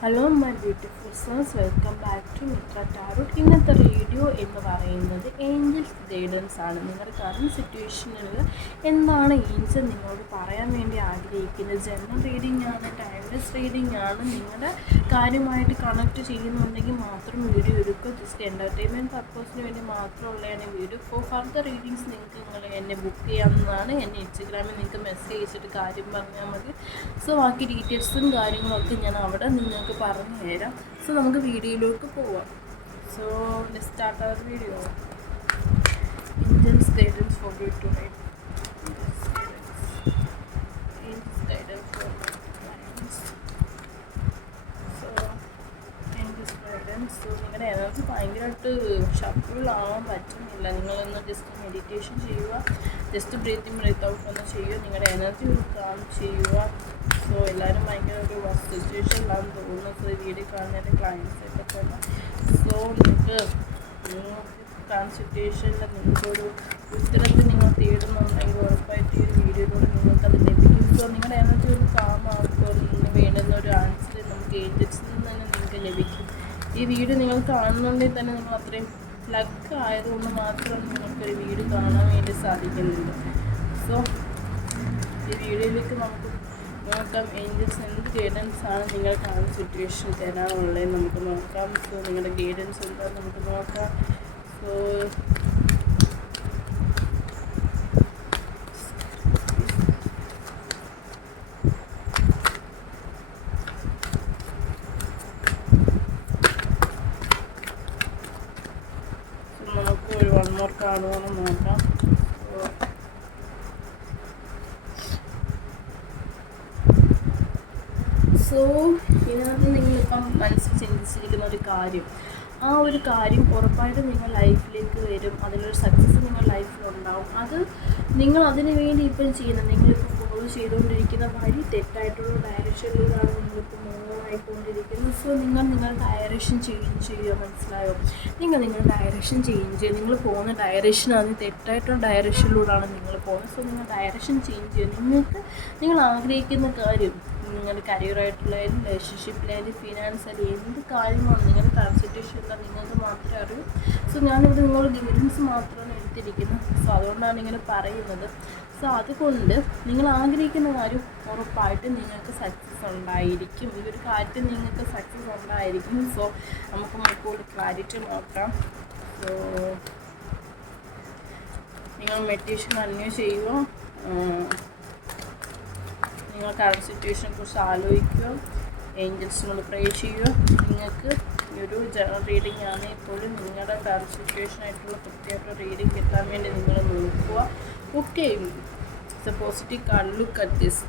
Hello my beautiful seers, welcome back to Mitra tarot. ഇന്നത്തെ video എന്ന് പറയുന്നത് ഏഞ്ചൽസ് ഗൈഡൻസ് ആണ്. നിങ്ങളുടെ കറണ്ട് സിറ്റുവേഷനിൽ എന്താണ് ഏഞ്ചൽ നിങ്ങളോട് പറയാൻ വേണ്ടി ആഗ്രഹിക്കുന്നത്? ജനറൽ റീഡിംഗ് ആണ്, ടൈംലെസ് റീഡിംഗ് ആണ്. നിങ്ങളുടെ കാര്യമായിട്ട് കണക്ട് ചെയ്യുന്നുണ്ടെങ്കിൽ മാത്രം വീഡിയോ എടുക്കുക. ജസ്റ്റ് എൻ്റർടൈൻമെൻറ്റ് പർപ്പസിന് വേണ്ടി മാത്രമുള്ളതാണ് വീഡിയോ. ഫോർ ഫർദർ റീഡിങ്സ് നിങ്ങൾ എന്നെ ബുക്ക് ചെയ്യാവുന്നതാണ്. എന്നെ ഇൻസ്റ്റഗ്രാമിൽ നിങ്ങൾക്ക് മെസ്സേജ് അയച്ചിട്ട് കാര്യം പറഞ്ഞാൽ മതി. സോ ബാക്കി ഡീറ്റെയിൽസും കാര്യങ്ങളൊക്കെ ഞാൻ അവിടെ നിങ്ങൾക്ക് പറഞ്ഞു തരാം. സോ നമുക്ക് വീഡിയോയിലേക്ക് പോവാം. So let's start our video. Angels guidance for you to right. Angels guidance for clients. So angels guidance. So നിങ്ങളുടെ എനർജി ഭയങ്കരമായിട്ട് ഷഫിളാവാൻ പറ്റുന്നില്ല. നിങ്ങളൊന്ന് ജസ്റ്റ് മെഡിറ്റേഷൻ ചെയ്യുക. ജസ്റ്റ് ബ്രീത്തിങ് ബ്രീത്ത് ഔട്ട് ഒന്ന് ചെയ്യുക. നിങ്ങളുടെ എനർജി ഒന്ന് കാം ചെയ്യുക. സോ എല്ലാവരും ഭയങ്കര ഒരു സിറ്റുവേഷനിലാണെന്ന് തോന്നുന്നു. സോ ഈ വീഡിയോ കാണുന്നതിൻ്റെ ക്ലയൻസൊക്കെ തന്നെ. സോ നിങ്ങൾക്ക് സിറ്റുവേഷനിൽ നിങ്ങൾക്കൊരു ഉത്തരത്തിൽ നിങ്ങൾ തേടുന്നുണ്ടെങ്കിൽ ഉറപ്പായിട്ട് ഈ ഒരു വീഡിയോയിലൂടെ നിങ്ങൾക്കത് ലഭിക്കും. സോ നിങ്ങളുടെ എനർജി ഒരു കാമാകുമ്പോൾ നിങ്ങൾക്ക് വേണ്ടുന്ന ഒരു ആൻസർ നമുക്ക് ഏഞ്ചൽസിൽ നിന്ന് തന്നെ നിങ്ങൾക്ക് ലഭിക്കും. ഈ വീഡിയോ നിങ്ങൾ കാണുന്നുണ്ടെങ്കിൽ തന്നെ നിങ്ങൾ അത്രയും ലക്ക് ആയതുകൊണ്ട് മാത്രം നിങ്ങൾക്കൊരു വീഡിയോ കാണാൻ വേണ്ടി സാധിക്കുന്നുണ്ട്. സോ ഈ വീഡിയോയിലേക്ക് നമുക്ക് നോക്കാം ഏഞ്ചൽസ് എന്ത് ഗൈഡൻസ് ആണ് നിങ്ങൾ കാണുന്ന സിറ്റുവേഷൻ തരാനുള്ളത് നമുക്ക് നോക്കാം. സോ നിങ്ങളുടെ ഗൈഡൻസ് എന്താണെന്ന് നമുക്ക് നോക്കാം. സോ നമുക്ക് ഒരു വൺ മോർ കാണുവാനും നോക്കാം. സോ ഇതിനകത്ത് നിങ്ങളിപ്പം മനസ്സിൽ ചിന്തിച്ചിരിക്കുന്ന ഒരു കാര്യം, ആ ഒരു കാര്യം ഉറപ്പായിട്ടും നിങ്ങൾ ലൈഫിലേക്ക് വരും. അതിലൊരു സക്സസ് നിങ്ങൾ ലൈഫിലുണ്ടാവും. അത് നിങ്ങൾ അതിനു വേണ്ടി ഇപ്പം ചെയ്യുന്നത്, നിങ്ങളിപ്പോൾ ഫോളോ ചെയ്തുകൊണ്ടിരിക്കുന്ന വഴി തെറ്റായിട്ടുള്ള ഡയറക്ഷനിലൂടെയാണ് നിങ്ങളിപ്പോൾ മൂവ് ആയിക്കൊണ്ടിരിക്കുന്നത്. സോ നിങ്ങൾ ഡയറക്ഷൻ ചേഞ്ച് ചെയ്യുക. മനസ്സിലായോ? നിങ്ങൾ ഡയറക്ഷൻ ചേഞ്ച് ചെയ്യുക. നിങ്ങൾ പോകുന്ന ഡയറക്ഷനാണ് തെറ്റായിട്ടുള്ള ഡയറക്ഷനിലൂടെയാണ് നിങ്ങൾ പോകുന്നത്. സോ നിങ്ങൾ ഡയറക്ഷൻ ചേഞ്ച് ചെയ്യുക. നിങ്ങൾ ആഗ്രഹിക്കുന്ന കാര്യം, നിങ്ങളുടെ കരിയറായിട്ടുള്ളതായാലും റിലേഷൻഷിപ്പിലായാലും ഫിനാൻസായാലും എന്ത് കാര്യമാണ് നിങ്ങളുടെ കറണ്ട് സിറ്റുവേഷൻ എന്താ നിങ്ങൾക്ക് മാത്രമേ അറിയൂ. സോ ഞാനിവിടെ നിങ്ങളുടെ ഗൈഡൻസ് മാത്രമാണ് എടുത്തിരിക്കുന്നത്. സോ അതുകൊണ്ടാണ് ഇങ്ങനെ പറയുന്നത്. സോ അതുകൊണ്ട് നിങ്ങൾ ആഗ്രഹിക്കുന്ന കാര്യം ഉറപ്പായിട്ടും നിങ്ങൾക്ക് സക്സസ് ഉണ്ടായിരിക്കും. ഈ ഒരു കാര്യത്തിൽ നിങ്ങൾക്ക് സക്സസ് ഉണ്ടായിരിക്കും. സോ നമുക്ക് മുൻകൂർ ക്ലാരിറ്റി നോക്കാം. സോ നിങ്ങൾ മെഡിറ്റേഷൻ കണ്ടിന്യൂ ചെയ്യുക. നിങ്ങൾ കറണ്ട് സിറ്റുവേഷനെ കുറിച്ച് ആലോചിക്കുക. ഏഞ്ചൽസിനോട് പ്രേ ചെയ്യുക. നിങ്ങൾക്ക് ഈ ഒരു ജനറൽ റീഡിംഗ് ആണ് ഇപ്പോഴും നിങ്ങളുടെ കറണ്ട് സിറ്റുവേഷനായിട്ടുള്ള കൃത്യമായിട്ട് റീഡിംഗ് കിട്ടാൻ വേണ്ടി നിങ്ങൾ നോക്കുക. Okay, it's A positive card. Look at this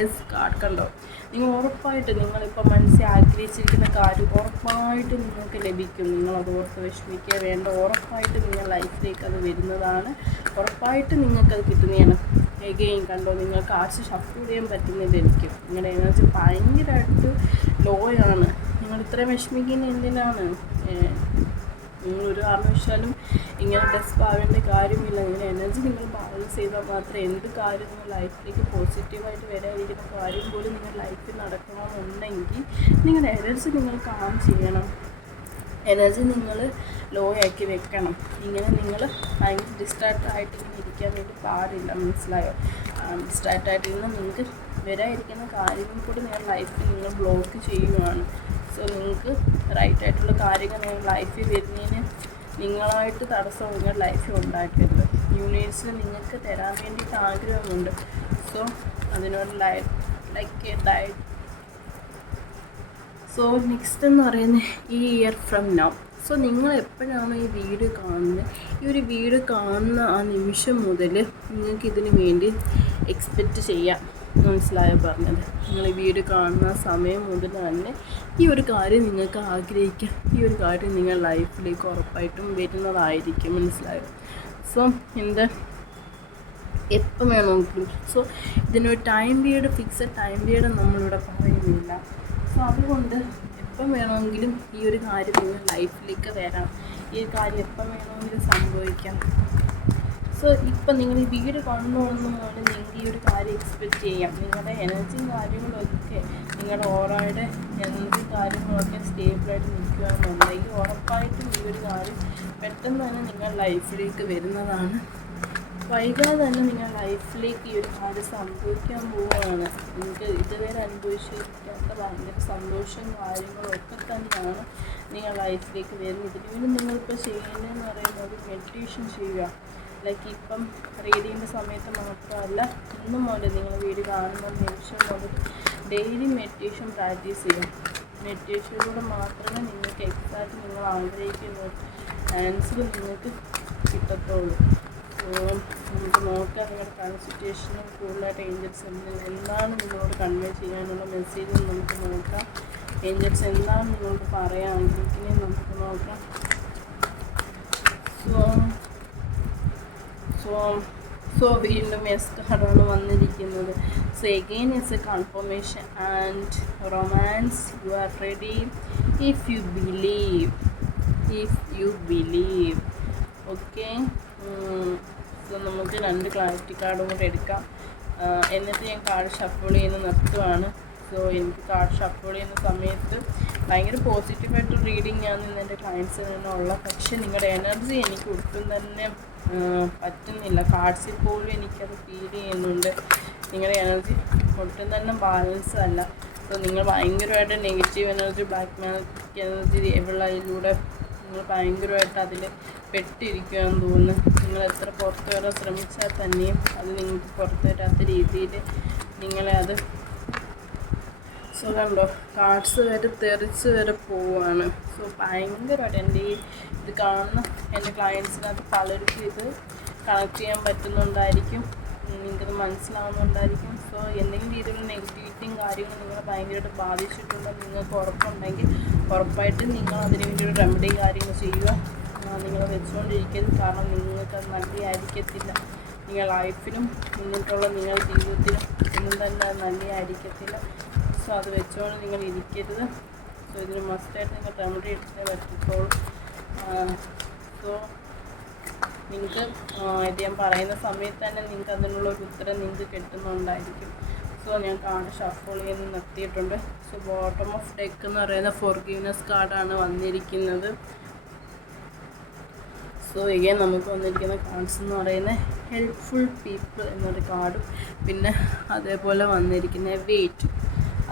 S card. കണ്ടോ? നിങ്ങൾ ഉറപ്പായിട്ട് നിങ്ങളിപ്പോൾ മനസ്സിൽ ആഗ്രഹിച്ചിരിക്കുന്ന കാര്യം ഉറപ്പായിട്ട് നിങ്ങൾക്ക് ലഭിക്കും. നിങ്ങളത് ഓർത്ത് വിഷമിക്കുക വേണ്ട. ഉറപ്പായിട്ട് നിങ്ങൾ ലൈഫിലേക്ക് അത് വരുന്നതാണ്. ഉറപ്പായിട്ട് നിങ്ങൾക്കത് കിട്ടുന്നതാണ്. എഗെയിൻ കണ്ടോ, നിങ്ങൾക്ക് ആശ ഷഫിൾ ചെയ്യാൻ പറ്റുന്നില്ലായിരിക്കും. നിങ്ങളുടെ എനർജി ഭയങ്കരമായിട്ട് ലോ ആണ്. നിങ്ങൾ ഇത്രയും വിഷമിക്കുന്ന എന്തിനാണ്? നിങ്ങളൊരു കാരണവശാലും ഇങ്ങനെ ഡെസ്പ് ആവേണ്ട കാര്യമില്ല. നിങ്ങളുടെ എനർജി നിങ്ങൾ ബാലൻസ് ചെയ്താൽ മാത്രമേ എന്ത് കാര്യം നിങ്ങൾ ലൈഫിലേക്ക് പോസിറ്റീവായിട്ട് വരാതിരിക്കുന്ന കാര്യം പോലും നിങ്ങളുടെ ലൈഫിൽ നടക്കണമെന്നുണ്ടെങ്കിൽ നിങ്ങളുടെ എനർജി നിങ്ങൾ കാം ചെയ്യണം. എനർജി നിങ്ങൾ ലോ ആക്കി വെക്കണം. ഇങ്ങനെ നിങ്ങൾ ഭയങ്കര ഡിസ്ട്രാക്റ്റായിട്ട് ഇങ്ങനെ ഇരിക്കാൻ വേണ്ടി പാടില്ല. മനസ്സിലായോ? ഡിസ്ട്രാക്റ്റായിട്ടിരുന്ന് നിങ്ങൾക്ക് വരാതിരിക്കുന്ന കാര്യങ്ങൾ കൂടി നിങ്ങളുടെ ലൈഫിൽ നിങ്ങൾ ബ്ലോക്ക് ചെയ്യുകയാണ്. സോ നിങ്ങൾക്ക് റൈറ്റായിട്ടുള്ള കാര്യങ്ങൾ നിങ്ങളുടെ ലൈഫിൽ വരുന്നതിന് നിങ്ങളായിട്ട് തടസ്സം നിങ്ങളുടെ ലൈഫിൽ ഉണ്ടാക്കരുത്. യൂണിവേഴ്സിൽ നിങ്ങൾക്ക് തരാൻ വേണ്ടിയിട്ട് ആഗ്രഹമുണ്ട്. സോ അതിനോട് like A diet. So next എന്ന് പറയുന്നത് ഈ ഇയർ ഫ്രം നൗ. സോ നിങ്ങൾ എപ്പോഴാണോ ഈ വീഡിയോ കാണുന്നത്, ഈ ഒരു വീഡിയോ കാണുന്ന ആ നിമിഷം മുതൽ നിങ്ങൾക്ക് ഇതിന് വേണ്ടി എക്സ്പെക്റ്റ് ചെയ്യാം. മനസ്സിലായോ പറഞ്ഞത്? നിങ്ങൾ ഈ വീഡിയോ കാണുന്ന സമയം മുതൽ തന്നെ ഈ ഒരു കാര്യം നിങ്ങൾക്ക് ആഗ്രഹിക്കാം. ഈ ഒരു കാര്യം നിങ്ങൾ ലൈഫിലേക്ക് ഉറപ്പായിട്ടും വരുന്നതായിരിക്കും. മനസ്സിലായോ? സോ എപ്പം വേണമെങ്കിലും. സോ ഇതിനൊരു time period, fixed time period നമ്മളിവിടെ പറയുന്നില്ല. സോ അതുകൊണ്ട് എപ്പം വേണമെങ്കിലും ഈ ഒരു കാര്യം നിങ്ങൾ ലൈഫിലേക്ക് വരാം. ഈ ഒരു കാര്യം എപ്പം വേണമെങ്കിലും സംഭവിക്കാം. സോ ഇപ്പം നിങ്ങൾ ഈ വീഡിയോ കാണുന്നതൊന്നും പോലെ നിങ്ങൾക്ക് ഈ ഒരു കാര്യം എക്സ്പെക്റ്റ് ചെയ്യാം. നിങ്ങളുടെ എനർജിയും കാര്യങ്ങളൊക്കെ നിങ്ങളുടെ ഓറയുടെ എനർജി കാര്യങ്ങളൊക്കെ സ്റ്റേബിളായിട്ട് നിൽക്കുകയെന്നുണ്ടെങ്കിൽ ഉറപ്പായിട്ടും ഈ ഒരു കാര്യം പെട്ടെന്ന് തന്നെ നിങ്ങൾ ലൈഫിലേക്ക് വരുന്നതാണ്. വൈകാതെ തന്നെ നിങ്ങൾ ലൈഫിലേക്ക് ഈ ഒരു കാര്യം സംഭവിക്കാൻ പോവുകയാണ്. നിങ്ങൾക്ക് ഇതുവരെ അനുഭവിച്ചിരിക്കാത്ത ഭയങ്കര സന്തോഷം കാര്യങ്ങളൊക്കെ തന്നെയാണ് നിങ്ങൾ ലൈഫിലേക്ക് വരുന്നത്. ഇതിന് വേണ്ടി നിങ്ങളിപ്പോൾ ചെയ്യുന്നതെന്ന് പറയുന്നത് മെഡിറ്റേഷൻ ചെയ്യുക. ലൈക്ക് ഇപ്പം റീഡിങ്ങിൻ്റെ സമയത്ത് മാത്രമല്ല, ഇന്നും മുതൽ നിങ്ങൾ വീഡിയോ കാണുന്ന നിമിഷം മുതൽ ഡെയിലി മെഡിറ്റേഷൻ പ്രാക്ടീസ് ചെയ്യുക. മെഡിറ്റേഷനിലൂടെ മാത്രമേ നിങ്ങൾക്ക് എക്സാക്റ്റ് നിങ്ങൾ ആഗ്രഹിക്കുന്ന ആൻസർ നിങ്ങൾക്ക് കിട്ടത്തുള്ളൂ. നമുക്ക് നോക്കാം നിങ്ങളുടെ കൺസൾട്ടേഷനും കൂടുതലായിട്ട് ഏഞ്ചൽസ് എന്താണ് നിങ്ങളോട് കൺവേ ചെയ്യാനുള്ള മെസ്സേജ് നമുക്ക് നോക്കാം. ഏഞ്ചൽസ് എന്താണ് നിങ്ങളോട് പറയാൻ ആഗ്രഹിക്കുന്നത് നമുക്ക് നോക്കാം. സോ വീണ്ടും എസ് കാർഡാണ് വന്നിരിക്കുന്നത്. So again it's A confirmation and romance. You are ready if you believe. Okay, so നമുക്ക് 2 ക്ലാരിറ്റി കാർഡും കൂടെ എടുക്കാം. എന്നിട്ട് ഞാൻ കാർഡ് ഷഫിൾ ചെയ്യുന്ന നിർത്തുവാണ്. സോ എനിക്ക് കാർഡ് ഷഫിൾ ചെയ്യുന്ന സമയത്ത് ഭയങ്കര പോസിറ്റീവായിട്ട് റീഡിങ് ആണ് ഇന്ന് എൻ്റെ ക്ലയൻസിൽ നിന്നുള്ള. പക്ഷേ നിങ്ങളുടെ എനർജി എനിക്ക് ഒട്ടും തന്നെ പറ്റുന്നില്ല. കാർഡ്സിൽ പോലും എനിക്കത് ഫീൽ ചെയ്യുന്നുണ്ട്. നിങ്ങളുടെ എനർജി ഒട്ടും തന്നെ ബാലൻസ് അല്ല. സോ നിങ്ങൾ ഭയങ്കരമായിട്ട് negative energy, black magic energy എവിടെയിലൂടെ നിങ്ങൾ ഭയങ്കരമായിട്ട് അതിൽ പെട്ടിരിക്കുകയെന്ന് തോന്നുന്നു. നിങ്ങൾ എത്ര പുറത്ത് വരാൻ ശ്രമിച്ചാൽ തന്നെയും അത് നിങ്ങൾക്ക് പുറത്ത് വരാത്ത രീതിയിൽ നിങ്ങളെ അത് സോ കണ്ടോ കാർഡ്സ് വരെ തെറിച്ച് വരെ പോവുകയാണ്. സോ ഭയങ്കരമായിട്ട് എൻ്റെ ഇത് കാണുന്ന എൻ്റെ ക്ലയൻസിനകത്ത് പലർക്കും ഇത് കണക്ട് ചെയ്യാൻ പറ്റുന്നുണ്ടായിരിക്കും, നിങ്ങൾക്കത് മനസ്സിലാവുന്നുണ്ടായിരിക്കും. സോ എന്തെങ്കിലും രീതിയിലുള്ള നെഗറ്റിവിറ്റിയും കാര്യങ്ങളും നിങ്ങളെ ഭയങ്കരമായിട്ട് ബാധിച്ചിട്ടുണ്ടെന്ന് നിങ്ങൾക്ക് ഉറപ്പുണ്ടെങ്കിൽ ഉറപ്പായിട്ടും നിങ്ങൾ അതിന് വേണ്ടി ഒരു റെമഡി കാര്യങ്ങൾ ചെയ്യുക. നിങ്ങൾ വെച്ചുകൊണ്ടിരിക്കരുത്. കാരണം നിങ്ങൾക്കത് നല്ലതായിരിക്കത്തില്ല. നിങ്ങൾ ലൈഫിനും മുന്നിട്ടുള്ള നിങ്ങളുടെ ജീവിതത്തിനും ഒന്നും തന്നെ അത് നല്ലതായിരിക്കത്തില്ല. സോ അത് വെച്ചുകൊണ്ട് നിങ്ങൾ ഇരിക്കരുത്. സോ ഇതിന് മസ്റ്റായിട്ട് നിങ്ങൾ റെമഡി എടുത്തേ പറ്റത്തുള്ളൂ. സോ നിങ്ങൾക്ക് ഇത് ഞാൻ പറയുന്ന സമയത്ത് തന്നെ നിങ്ങൾക്ക് അതിനുള്ള ഒരു ഉത്തരം നിങ്ങൾക്ക് കിട്ടുന്നുണ്ടായിരിക്കും. സോ ഞാൻ കാർഡ് ഷഫിൾ ചെയ്യുന്ന നിർത്തിയിട്ടുണ്ട്. സോ ബോട്ടം ഓഫ് ഡെക്ക് എന്ന് പറയുന്ന ഫോർഗീവ്നെസ് കാർഡാണ് വന്നിരിക്കുന്നത്. സോ എഗെയിൻ നമുക്ക് വന്നിരിക്കുന്ന കാർഡ്സ് എന്ന് പറയുന്നത് ഹെൽപ്ഫുൾ പീപ്പിൾ എന്നൊരു കാർഡും പിന്നെ അതേപോലെ വന്നിരിക്കുന്ന വെയിറ്റ്,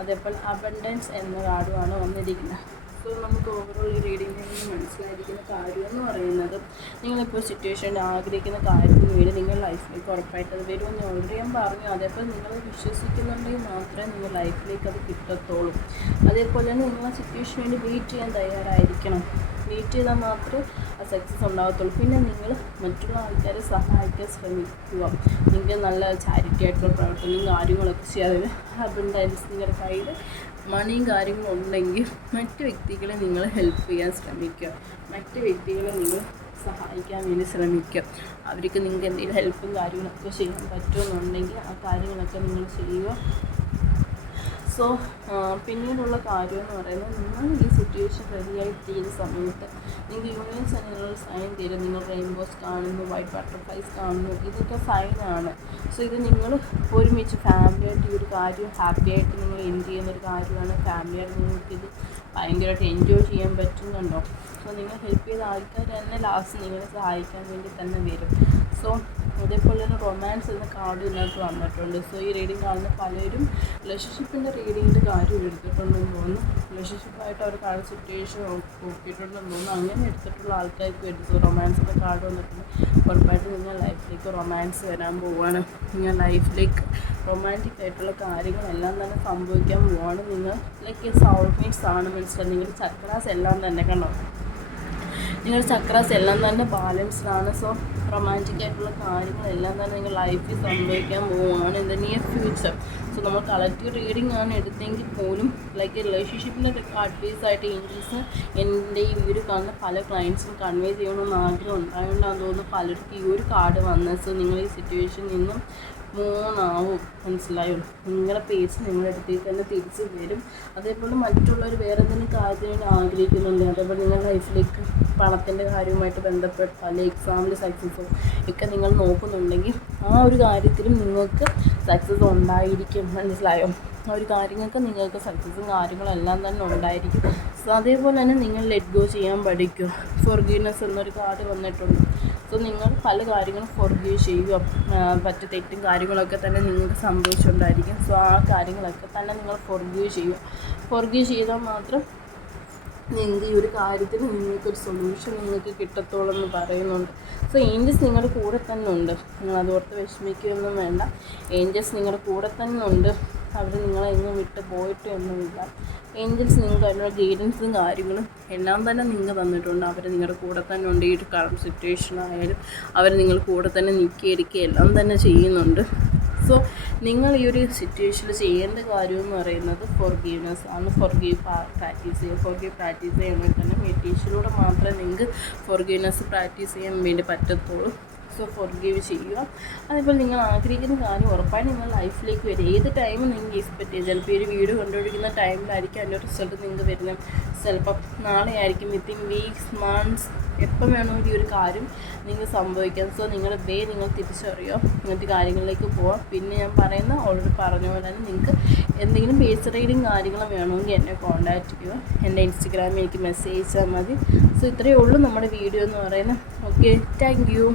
അതേപോലെ അബണ്ടൻസ് എന്ന കാർഡുമാണ് വന്നിരിക്കുന്നത്. സോ നമുക്ക് ഓവറോൾ ഈ റീഡിങ്ങിൽ നിന്ന് മനസ്സിലായിരിക്കുന്ന കാര്യം എന്ന് പറയുന്നത് നിങ്ങളിപ്പോൾ സിറ്റുവേഷനിൽ ആഗ്രഹിക്കുന്ന കാര്യത്തിന് വേണ്ടി നിങ്ങൾ ലൈഫിലേക്ക് ഉറപ്പായിട്ട് അത് വരുമെന്ന് ഓൾറെഡി ഞാൻ പറഞ്ഞു. അതേപോലെ നിങ്ങൾ വിശ്വസിക്കുന്നുണ്ടെങ്കിൽ മാത്രമേ നിങ്ങൾ ലൈഫിലേക്ക് അത് കിട്ടത്തുള്ളൂ. അതേപോലെ തന്നെ നിങ്ങൾ ആ സിറ്റുവേഷന് വേണ്ടി വെയിറ്റ് ചെയ്യാൻ തയ്യാറായിരിക്കണം. വെയിറ്റ് ചെയ്താൽ മാത്രമേ ആ സക്സസ് ഉണ്ടാകത്തുള്ളൂ. പിന്നെ നിങ്ങൾ മറ്റുള്ള ആൾക്കാരെ സഹായിക്കാൻ ശ്രമിക്കുക. നിങ്ങൾക്ക് നല്ല ചാരിറ്റി ആയിട്ടുള്ള പ്രവർത്തനവും കാര്യങ്ങളൊക്കെ ചെയ്യാതെ അബണ്ടൻസ് നിങ്ങളുടെ കയ്യിൽ മണിയും കാര്യങ്ങളും ഉണ്ടെങ്കിൽ മറ്റ് വ്യക്തികളെ നിങ്ങൾ ഹെൽപ്പ് ചെയ്യാൻ ശ്രമിക്കുക. മറ്റ് വ്യക്തികളെ നിങ്ങൾ സഹായിക്കാൻ വേണ്ടി ശ്രമിക്കുക. അവർക്ക് നിങ്ങൾക്ക് എന്തെങ്കിലും ഹെൽപ്പും കാര്യങ്ങളൊക്കെ ചെയ്യാൻ പറ്റുമെന്നുണ്ടെങ്കിൽ ആ കാര്യങ്ങളൊക്കെ നിങ്ങൾ ചെയ്യുക. സോ പിന്നീടുള്ള കാര്യം എന്ന് പറയുന്നത് നിങ്ങൾ ഈ സിറ്റുവേഷൻ റെഡിയായിട്ട് ചെയ്യുന്ന സമയത്ത് നിങ്ങൾക്ക് യൂണിവേഴ്സ് എന്നുള്ള സൈൻ തരും. നിങ്ങൾ റെയിൻബോസ് കാണുന്നു, വൈറ്റ് ബട്ടർഫ്ലൈസ് കാണുന്നു, ഇതൊക്കെ സൈനാണ്. സോ ഇത് നിങ്ങൾ ഒരുമിച്ച് ഫാമിലിയായിട്ട് ഈ ഒരു കാര്യം ഹാപ്പി ആയിട്ട് നിങ്ങൾ എൻഡ് ചെയ്യുന്നൊരു കാര്യമാണ്. ഫാമിലിയായിട്ട് നിങ്ങൾക്കിത് ഭയങ്കരമായിട്ട് എൻജോയ് ചെയ്യാൻ പറ്റുന്നുണ്ടോ? സോ നിങ്ങൾ ഹെൽപ്പ് ചെയ്ത ആൾക്കാർ തന്നെ ലാസ്റ്റ് നിങ്ങളെ സഹായിക്കാൻ വേണ്ടി തന്നെ വരും. സോ അതേപോലെ തന്നെ റൊമാൻസ് എന്ന കാർഡ് ഇതിനകത്ത് വന്നിട്ടുണ്ട്. സോ ഈ റീഡിങ് കാണുന്ന പലരും റിലേഷൻഷിപ്പിൻ്റെ റീഡിങ്ങിൻ്റെ കാര്യം എടുത്തിട്ടുണ്ടെന്ന് തോന്നുന്നു. റിലേഷൻഷിപ്പായിട്ട് അവർ കാണുന്ന സിറ്റുവേഷൻ നോക്കിയിട്ടുണ്ടെന്ന് തോന്നുന്നു. അങ്ങനെ എടുത്തിട്ടുള്ള ആൾക്കാർക്ക് എടുത്തു റൊമാൻസിൻ്റെ കാർഡ് വന്നിട്ടുണ്ട്. ഉറപ്പായിട്ട് നിങ്ങൾ ലൈഫിലേക്ക് റൊമാൻസ് വരാൻ പോവുകയാണ്. നിങ്ങൾ ലൈഫിലേക്ക് റൊമാൻറ്റിക് ആയിട്ടുള്ള കാര്യങ്ങളെല്ലാം തന്നെ സംഭവിക്കാൻ പോവുകയാണ്. നിങ്ങൾ ലൈക്ക് സൗൾമേറ്റ്സ് ആണ് മനസ്സിലായി. നിങ്ങളുടെ ചക്രാസ് എല്ലാം തന്നെ കണ്ടോ, നിങ്ങളുടെ ചക്രാസ് എല്ലാം തന്നെ ബാലൻസ്ഡാണ്. സോ റൊമാൻറ്റിക് ആയിട്ടുള്ള കാര്യങ്ങളെല്ലാം തന്നെ നിങ്ങൾ ലൈഫിൽ സംഭവിക്കാൻ പോവുകയാണ് in the near future. So നമ്മൾ കളക്റ്റീവ് റീഡിംഗ് ആണ് എടുത്തെങ്കിൽ പോലും ലൈക്ക് റിലേഷൻഷിപ്പിൻ്റെ അഡ്വൈസ് ആയിട്ട് ഏഞ്ചൽസ് എൻ്റെ ഈ വീഡിയോ കാണുന്ന പല ക്ലയൻസിനും കൺവേ ചെയ്യണമെന്ന് ആഗ്രഹം ഉണ്ടായതുകൊണ്ടാണെന്ന് തോന്നുന്നു പലർക്കും ഈ ഒരു കാർഡ് വന്നത്. സോ നിങ്ങൾ ഈ സിറ്റുവേഷനിൽ നിന്നും മൂന്നാവും. മനസ്സിലായോ? നിങ്ങളുടെ പേസ് നിങ്ങളുടെ അടുത്തേക്ക് തന്നെ തിരിച്ച് വരും. അതേപോലെ മറ്റുള്ളവർ വേറെ എന്തെങ്കിലും കാര്യത്തിന് വേണ്ടി ആഗ്രഹിക്കുന്നുണ്ട്, അതേപോലെ നിങ്ങളുടെ ലൈഫിലേക്ക് പണത്തിൻ്റെ കാര്യവുമായിട്ട് ബന്ധപ്പെട്ട അല്ലെങ്കിൽ എക്സാമിൽ സക്സസ്സോ ഒക്കെ നിങ്ങൾ നോക്കുന്നുണ്ടെങ്കിൽ ആ ഒരു കാര്യത്തിലും നിങ്ങൾക്ക് സക്സസ് ഉണ്ടായിരിക്കും. മനസ്സിലായോ? ആ ഒരു കാര്യങ്ങൾക്ക് നിങ്ങൾക്ക് സക്സസ്സും കാര്യങ്ങളും എല്ലാം തന്നെ ഉണ്ടായിരിക്കും. സോ അതേപോലെ തന്നെ നിങ്ങൾ ലെറ്റ് ഗോ ചെയ്യാൻ പഠിക്കുക. ഫോർഗീവ്നെസ് എന്നൊരു കാർഡ് വന്നിട്ടുണ്ട്. സോ നിങ്ങൾ പല കാര്യങ്ങളും ഫോർഗീവ് ചെയ്യുക. മറ്റ് തെറ്റും കാര്യങ്ങളൊക്കെ തന്നെ നിങ്ങൾക്ക് സംഭവിച്ചുകൊണ്ടായിരിക്കും. സോ ആ കാര്യങ്ങളൊക്കെ തന്നെ നിങ്ങൾ ഫോർഗീവ് ചെയ്യുക. ഫോർഗീവ് ചെയ്താൽ മാത്രം നിങ്ങൾക്ക് ഈ ഒരു കാര്യത്തിന് നിങ്ങൾക്കൊരു സൊല്യൂഷൻ നിങ്ങൾക്ക് കിട്ടത്തോളം എന്ന് പറയുന്നുണ്ട്. സോ ഏഞ്ചൽസ് നിങ്ങളുടെ കൂടെ തന്നെ ഉണ്ട്. നിങ്ങൾ അതോർത്ത് വിഷമിക്കുകയൊന്നും വേണ്ട. ഏഞ്ചൽസ് നിങ്ങളുടെ കൂടെ തന്നെ ഉണ്ട്. അവർ നിങ്ങളെ എങ്ങും വിട്ട് പോയിട്ട് ഒന്നുമില്ല. ഏഞ്ചൽസ് നിങ്ങൾക്ക് അതിനുള്ള ഗൈഡൻസും കാര്യങ്ങളും എല്ലാം തന്നെ നിങ്ങൾക്ക് തന്നിട്ടുണ്ട്. അവർ നിങ്ങളുടെ കൂടെ തന്നെ ഉണ്ട്. ഈ ഒരു കറണ്ട് സിറ്റുവേഷൻ ആയാലും അവർ നിങ്ങൾ കൂടെ തന്നെ നിൽക്കുകയിരിക്കുക എല്ലാം തന്നെ ചെയ്യുന്നുണ്ട്. സോ നിങ്ങൾ ഈ ഒരു സിറ്റുവേഷനിൽ ചെയ്യേണ്ട കാര്യമെന്ന് പറയുന്നത് ഫോർഗീവ്നെസ് ആണ്. ഫോർഗീവ് പ്രാക്ടീസ് ചെയ്യുക. ഫോർഗീവ് പ്രാക്ടീസ് ചെയ്യണമെങ്കിൽ തന്നെ മെഡിറ്റേഷനിലൂടെ മാത്രമേ നിങ്ങൾക്ക് ഫോർഗീവ്നെസ് പ്രാക്ടീസ് ചെയ്യാൻ വേണ്ടി പറ്റത്തുള്ളൂ. സോ ഫോർഗീവ് ചെയ്യുക. അതേപോലെ നിങ്ങൾ ആഗ്രഹിക്കുന്ന കാര്യം ഉറപ്പായിട്ട് നിങ്ങൾ ലൈഫിലേക്ക് വരും. ഏത് ടൈം നിങ്ങൾക്ക് എക്സ്പെക്റ്റ് ചെയ്യുക. ചിലപ്പോൾ ഈ ഒരു വീഡിയോ കണ്ടുപിടിക്കുന്ന ടൈമിലായിരിക്കും അതിൻ്റെ റിസൾട്ട് നിങ്ങൾക്ക് വരുന്നത്. ചിലപ്പം നാളെ ആയിരിക്കും, വിത്തിൻ വീക്സ്, മന്ത്സ്, എപ്പം വേണോ ഈ ഒരു കാര്യം നിങ്ങൾക്ക് സംഭവിക്കാം. സോ നിങ്ങളുടെ നിങ്ങൾ തിരിച്ചറിയുക, ഇങ്ങനത്തെ കാര്യങ്ങളിലേക്ക് പോവാം. പിന്നെ ഞാൻ പറയുന്ന ഓൾറെഡി പറഞ്ഞ പോലെ തന്നെ നിങ്ങൾക്ക് എന്തെങ്കിലും ബേസ് റീഡിങ് കാര്യങ്ങളും വേണമെങ്കിൽ എന്നെ കോൺടാക്റ്റ് ചെയ്യുക. എൻ്റെ ഇൻസ്റ്റഗ്രാമിൽ എനിക്ക് മെസ്സേജ് അയച്ചാൽ മതി. സോ ഇത്രയേ ഉള്ളൂ നമ്മുടെ വീഡിയോ എന്ന് പറയുന്നത്. Okay, thank you.